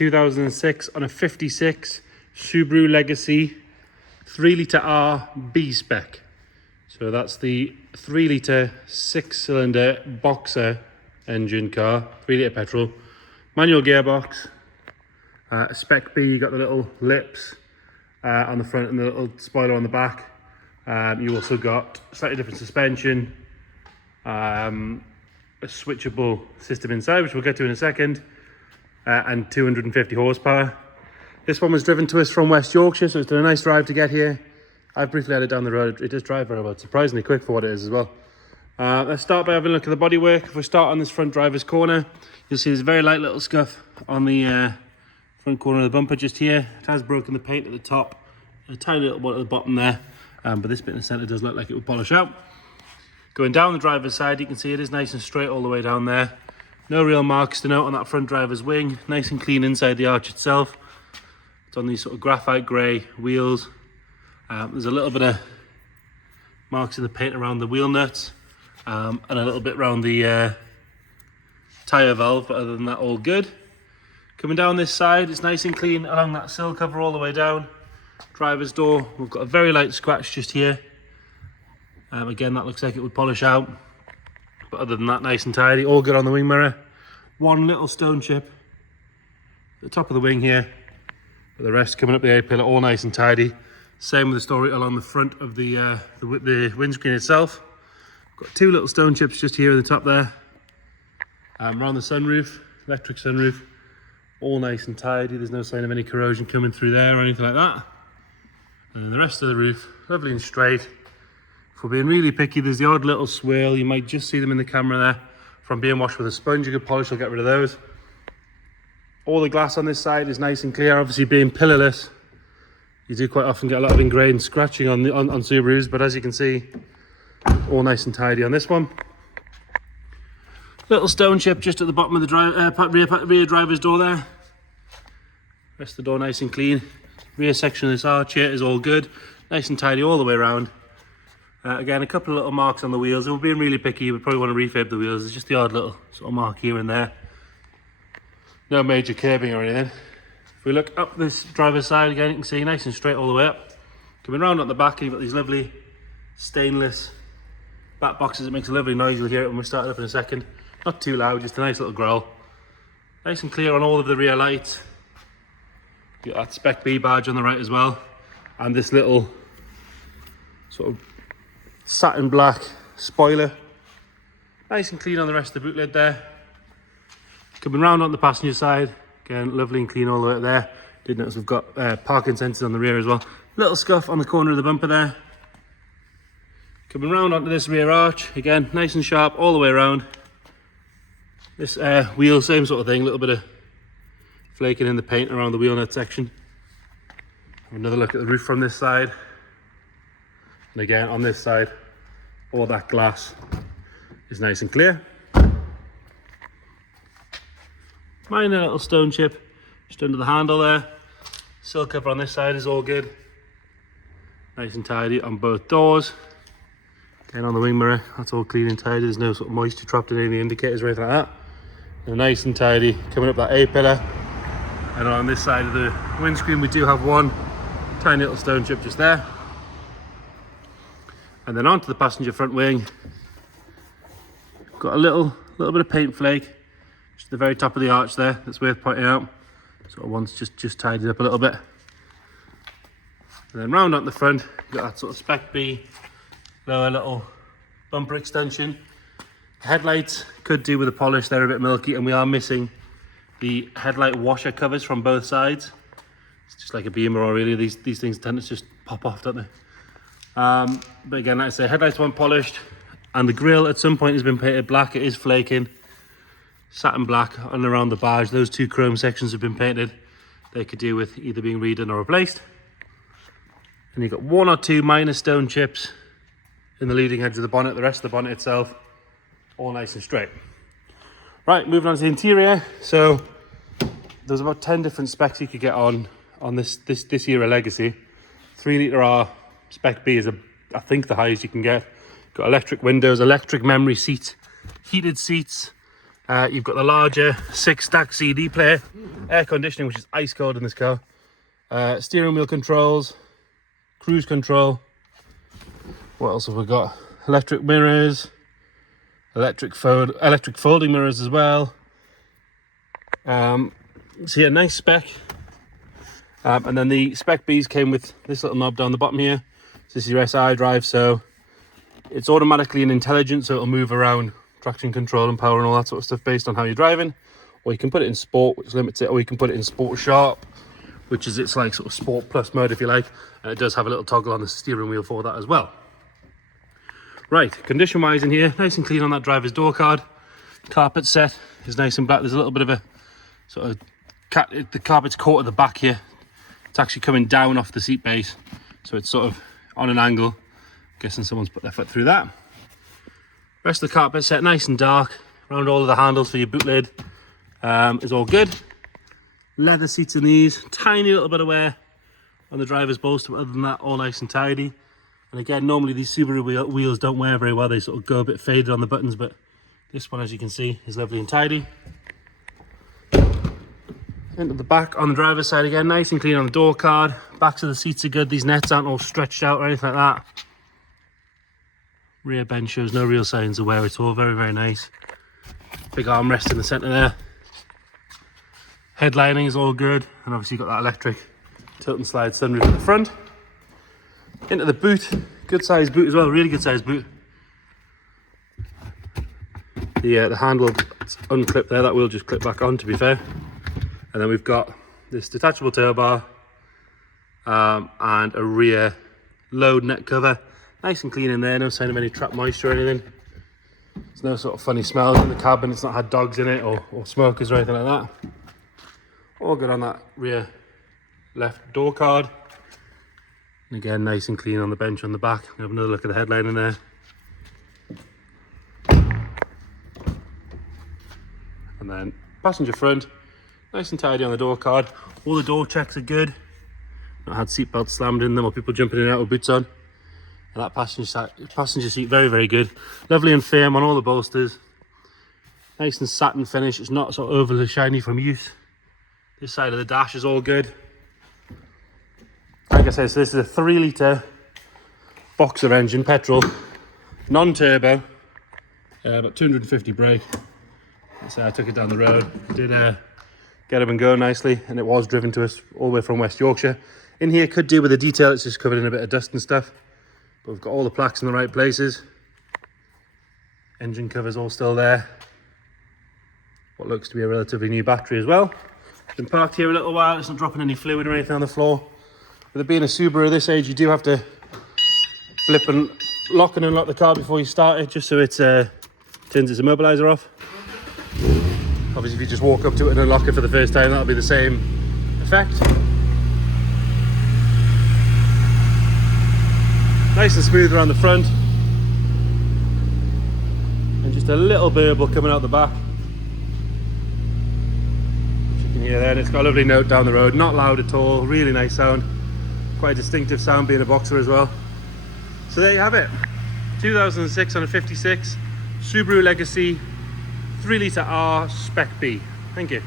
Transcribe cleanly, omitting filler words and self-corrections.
2006 on a 56 Subaru Legacy 3 litre R B spec. So that's the 3 litre 6-cylinder boxer engine car, 3 litre petrol, manual gearbox, Spec B. You got the little lips on the front and the little spoiler on the back. You also got slightly different suspension, a switchable system inside, which we'll get to in a second, and 250 horsepower. This one was driven to us from West Yorkshire, so it's done a nice drive to get here. I've briefly had it down the road. It does drive very well, surprisingly quick for what it is as well. Let's start by having a look at the bodywork. If we start on this front driver's corner, you'll see there's a very light little scuff on the front corner of the bumper just here. It has broken the paint at the top, a tiny little one at the bottom there, but this bit in the centre does look like it will polish out. Going down the driver's side, you can see it is nice and straight all the way down there. No real marks to note on that front driver's wing. Nice and clean inside the arch itself. It's on these sort of graphite grey wheels. There's a little bit of marks in the paint around the wheel nuts, and a little bit around the tyre valve, but other than that, all good. Coming down this side, it's nice and clean along that sill cover all the way down. Driver's door, we've got a very light scratch just here. Again, that looks like it would polish out, but other than that, nice and tidy. All good on the wing mirror. One little stone chip at the top of the wing here, but the rest coming up the A-pillar, all nice and tidy. Same with the story along the front of the windscreen itself. Got two little stone chips just here at the top there. Around the sunroof, electric sunroof, all nice and tidy. There's no sign of any corrosion coming through there or anything like that. And then the rest of the roof, lovely and straight. If we're being really picky, there's the odd little swirl. You might just see them in the camera there. From being washed with a sponge, you could polish, will get rid of those. All the glass on this side is nice and clear. Obviously being pillarless, you do quite often get a lot of ingrained scratching on Subarus, but as you can see, all nice and tidy on this one. Little stone chip just at the bottom of the rear driver's door there. Rest of the door nice and clean. Rear section of this arch here is all good. Nice and tidy all the way around. Again, a couple of little marks on the wheels. If we're being really picky, you would probably want to refurb the wheels. There's just the odd little sort of mark here and there. No major curbing or anything. If we look up this driver's side again, you can see nice and straight all the way up. Coming round on the back, you've got these lovely stainless back boxes. It makes a lovely noise. You'll hear it when we start it up in a second. Not too loud, just a nice little growl. Nice and clear on all of the rear lights. You've got that Spec B badge on the right as well. And this little sort of satin black spoiler. Nice and clean on the rest of the boot lid there. Coming round on the passenger side, again, lovely and clean all the way up there. Did notice we've got parking sensors on the rear as well. Little scuff on the corner of the bumper there. Coming round onto this rear arch, again, nice and sharp all the way around. This wheel, same sort of thing, a little bit of flaking in the paint around the wheel nut section. Have another look at the roof from this side. And again, on this side, all that glass is nice and clear. Minor little stone chip just under the handle there. Sill cover on this side is all good. Nice and tidy on both doors. Again, on the wing mirror, that's all clean and tidy. There's no sort of moisture trapped in any of the indicators or anything like that. And nice and tidy coming up that A-pillar. And on this side of the windscreen, we do have one tiny little stone chip just there. And then onto the passenger front wing, got a little bit of paint flake just at the very top of the arch there. That's worth pointing out. Sort of once just tidied up a little bit. And then round on the front, you've got that sort of Spec B lower little bumper extension. The headlights could do with a polish. They're a bit milky, and we are missing the headlight washer covers from both sides. It's just like a Beamer, or really these things tend to just pop off, don't they? But again, like I say, headlights weren't polished, and the grille at some point has been painted black. It is flaking. Satin black on around the badge. Those two chrome sections have been painted. They could do with either being redone or replaced. And you've got one or two minor stone chips in the leading edge of the bonnet. The rest of the bonnet itself, all nice and straight. Right, moving on to the interior. So there's about 10 different specs you could get on this era Legacy. 3 litre R Spec B is I think the highest you can get. Got electric windows, electric memory seats, heated seats, You've got the larger 6-stack CD player, air conditioning, which is ice cold in this car, steering wheel controls, cruise control. What else have we got? Electric mirrors, electric folding mirrors as well. So yeah, nice spec. And then the Spec Bs came with this little knob down the bottom here. So this is your SI drive, so it's automatically and intelligent, so it'll move around traction control and power and all that sort of stuff based on how you're driving. Or you can put it in sport, which limits it, or you can put it in sport sharp, which is its like sort of sport plus mode if you like. And it does have a little toggle on the steering wheel for that as well. Right, condition wise in here, nice and clean on that driver's door card. Carpet set is nice and black. There's a little bit of a sort of the carpet's caught at the back here. It's actually coming down off the seat base, so it's sort of on an angle. I'm guessing someone's put their foot through that. Rest of the carpet set nice and dark. Around all of the handles for your boot lid is all good. Leather seats in these, tiny little bit of wear on the driver's bolster, but other than that, all nice and tidy. And again, normally these Subaru wheels don't wear very well. They sort of go a bit faded on the buttons, but this one, as you can see, is lovely and tidy. Into the back on the driver's side again, nice and clean on the door card. Backs of the seats are good. These nets aren't all stretched out or anything like that. Rear bench shows no real signs of wear at all. Very, very nice. Big armrest in the centre there. Headlining is all good, and obviously you've got that electric tilt and slide sunroof at the front. Into the boot, good sized boot as well, really good sized boot. The handle is unclipped there, that will just clip back on, to be fair. And then we've got this detachable tail bar and a rear load net cover. Nice and clean in there, no sign of any trapped moisture or anything. There's no sort of funny smells in the cabin, it's not had dogs in it or smokers or anything like that. All good on that rear left door card. And again, nice and clean on the bench on the back. We have another look at the headline in there. And then passenger front. Nice and tidy on the door card. All the door checks are good. Not had seatbelts slammed in them or people jumping in and out with boots on. And that passenger seat, very, very good. Lovely and firm on all the bolsters. Nice and satin finish. It's not sort of overly shiny from use. This side of the dash is all good. Like I said, so this is a 3-litre boxer engine, petrol, non-turbo, about 250 brake. So I took it down the road. Did get up and go nicely, and it was driven to us all the way from West Yorkshire. In here could do with the detail, it's just covered in a bit of dust and stuff, but we've got all the plaques in the right places. Engine covers all still there. What looks to be a relatively new battery as well. Been parked here a little while, it's not dropping any fluid or anything on the floor. With it being a Subaru this age, you do have to flip and lock and unlock the car before you start it, just so it turns its immobiliser off. Obviously, if you just walk up to it and unlock it for the first time, that'll be the same effect. Nice and smooth around the front. And just a little burble coming out the back. Which you can hear there, and it's got a lovely note down the road. Not loud at all, really nice sound. Quite a distinctive sound being a boxer as well. So there you have it. 2006 on a 56 Subaru Legacy 3-litre R Spec B. Thank you.